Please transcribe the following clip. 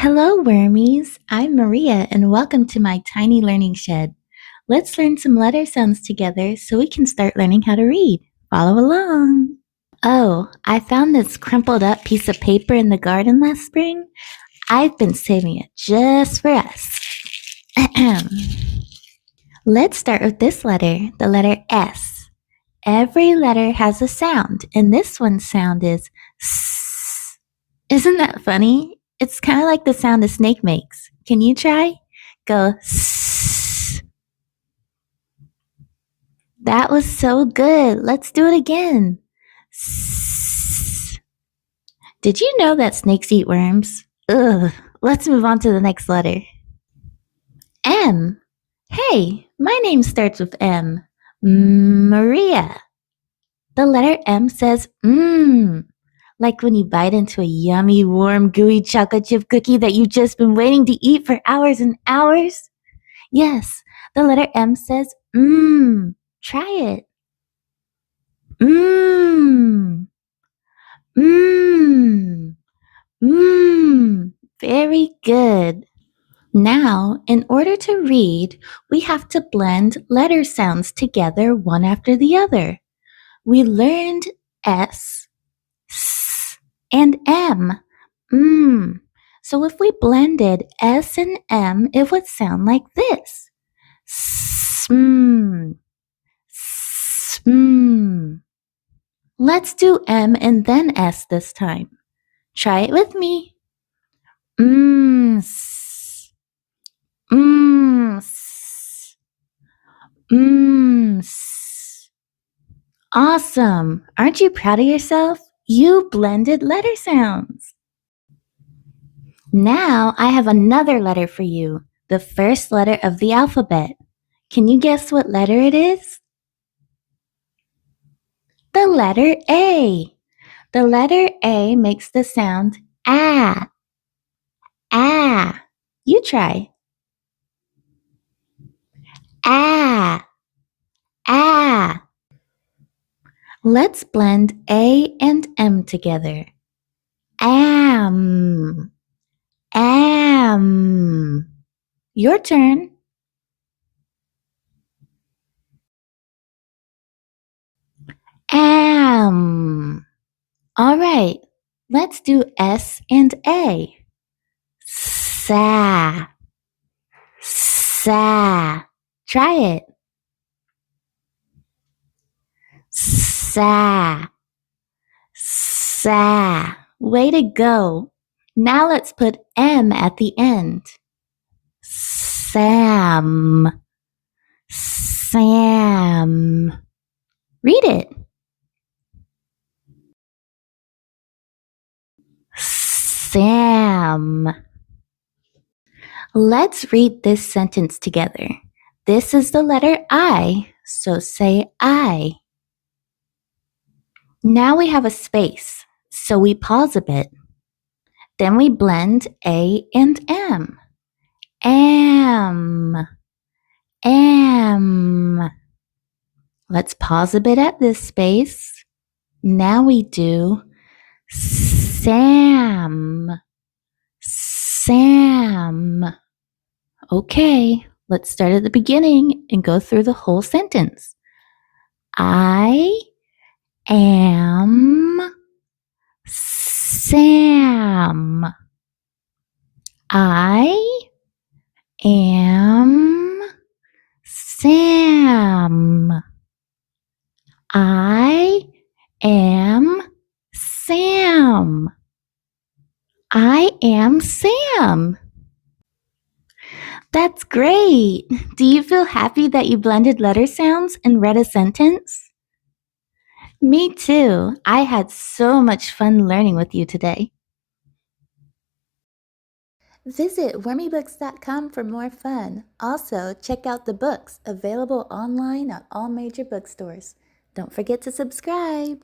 Hello, Wormies. I'm Maria, and welcome to my tiny learning shed. Let's learn some letter sounds together so we can start learning how to read. Follow along. Oh, I found this crumpled up piece of paper in the garden last spring. I've been saving it just for us. Let's start with this letter, the letter S. Every letter has a sound, and this one's sound is S. Isn't that funny? It's kind of like the sound a snake makes. Can you try? Go S. That was so good. Let's do it again. S. Did you know that snakes eat worms? Ugh. Let's move on to the next letter. M. Hey, my name starts with M. Maria. The letter M says like when you bite into a yummy, warm, gooey chocolate chip cookie that you've just been waiting to eat for hours and hours. Yes, the letter M says Try it. Mmm. Mmm. Mmm. Very good. Now, in order to read, we have to blend letter sounds together one after the other. We learned S, S, and M. So if we blended S and M, it would sound like this. Sm. Sm. Let's do M and then S this time. Try it with me. S. S. S. Awesome! Aren't you proud of yourself? You blended letter sounds. Now I have another letter for you, the first letter of the alphabet. Can you guess what letter it is? The letter A. The letter A makes the sound ah. Ah. You try. Ah. Ah. Let's blend A and M together. Am. Am. Your turn. Am. All right, let's do S and A. Sa. Sa. Try it. Sa. Sa. Way to go. Now let's put M at the end. Sam. Sam. Read it. Sam. Let's read this sentence together. This is the letter I, so say I. Now we have a space, so we pause a bit. Then we blend A and M. Am. Am. Let's pause a bit at this space. Now we do Sam. Sam. Okay, let's start at the beginning and go through the whole sentence. I am Sam. I am Sam. I am Sam. I am Sam. That's great. Do you feel happy that you blended letter sounds and read a sentence? Me too. I had so much fun learning with you today. Visit WormyBooks.com for more fun. Also, check out the books available online at all major bookstores. Don't forget to subscribe.